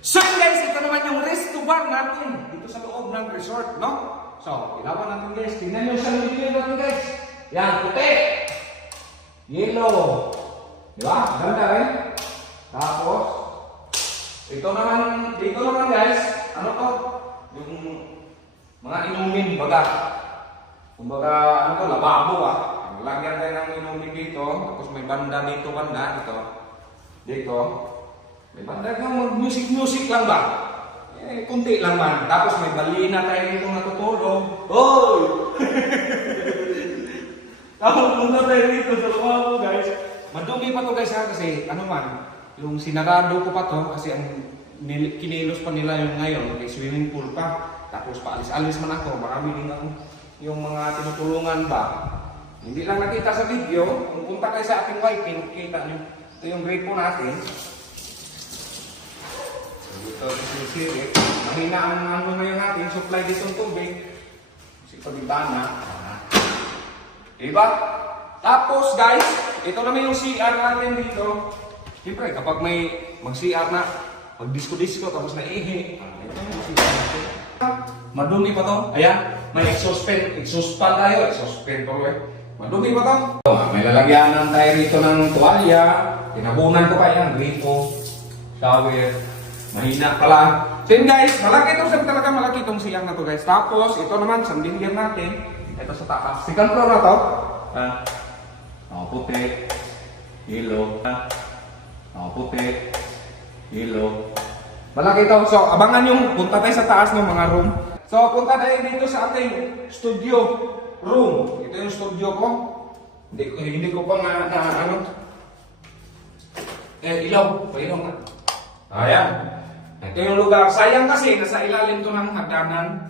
So guys, ito naman yung resto bar natin dito sa loob ng resort, no? So, ilawan natin guys. Tingnan nyo sa video natin guys. Yan, puti. Yellow. Diba? Ganda rin. Tapos, dito naman guys, ano to? Yung mga inumin, baga. Kumbaga, ano to, lababo ah. Lagyan tayo ng inumin dito. Tapos may banda dito, Dito. May banda ng music lang ba? Eh, kunti lang man. Tapos may balina tayo dito natutulog. Hoy! Tapos punta tayo dito sa lumabo guys. Madumi pa to guys ha, kasi ano man, yung sinarado ko pa to kasi ang kinilos pa nila yung ngayon, may swimming pool pa. Tapos paalis-alis man ako, marami din ang yung mga tinutulungan ba. Hindi lang nakita sa video, kung punta kayo sa ating wifi, kita nyo. Ito yung gripo natin. Dito sisirit. Mahina ang ano ngayon natin, supply dito ng tubig. Kasi pagibana. Diba? Tapos guys, ito naman yung CR natin dito. Siyempre, kapag may mag-CR na, mag-disco-disco, tapos naihi. Ito yung CR natin. Madumi pa to. Ayan, may exhaust fan tayo. Exhaust fan to eh. Madumi pa to. May lalagyanan tayo rito ng tuwalya. Tinabunan ko pa yan. Gripo, shower. Mahina pala. So yun guys, malaki itong talaga malaki itong siyang na to guys. Tapos, ito naman, sandingger natin. Ito sa taas. Second floor na to. Puti. Yellow. Puti. Yellow. Malaki ito. So, abangan yung punta tayo sa taas ng mga room. So, punta tayo dito sa ating studio room. Ito yung studio ko. Hindi ko pa ano. Ilaw. Pailaw nga. Ayan. Ito yung lugar. Sayang kasi, nasa ilalim to ng hagdanan.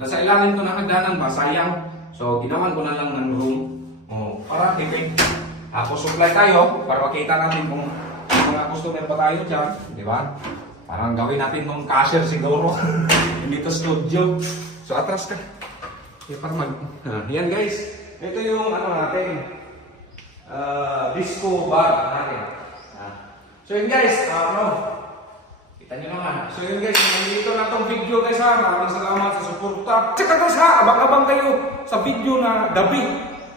Nasa ilalim to ng hagdanan ba? Sayang. So, ginawan ko na lang ng room. Para tipid. Tapos supply tayo para makita natin kung mga customer pa tayo dyan. Di ba? Parang gawin natin ng cashier siguro. Hindi to studio. So, atras ka. Yan guys. Ito yung ano natin. Disco bar natin. So yun guys, kita nyo naman. So yun guys, nandito na itong video guys ha. Maraming salamat sa suporta. Tsaka guys ha, abang-abang kayo sa video na gabi.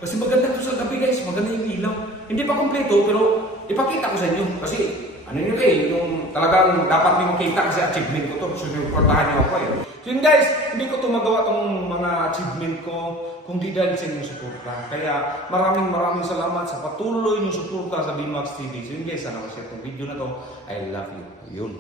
Kasi maganda ito sa gabi guys, maganda yung ilaw. Hindi pa kompleto pero ipakita ko sa inyo. Kasi ano nyo yung talagang dapat nyo makita kasi achievement ko to. So suportahan nyo ako eh. So yun guys, hindi ko ito magawa itong mga achievement ko kung di dahil sa inyong suporta. Kaya maraming salamat sa patuloy nyo suporta sa BMAX TV. So yun guys, sana ma-share itong video na to. I love you. Yun.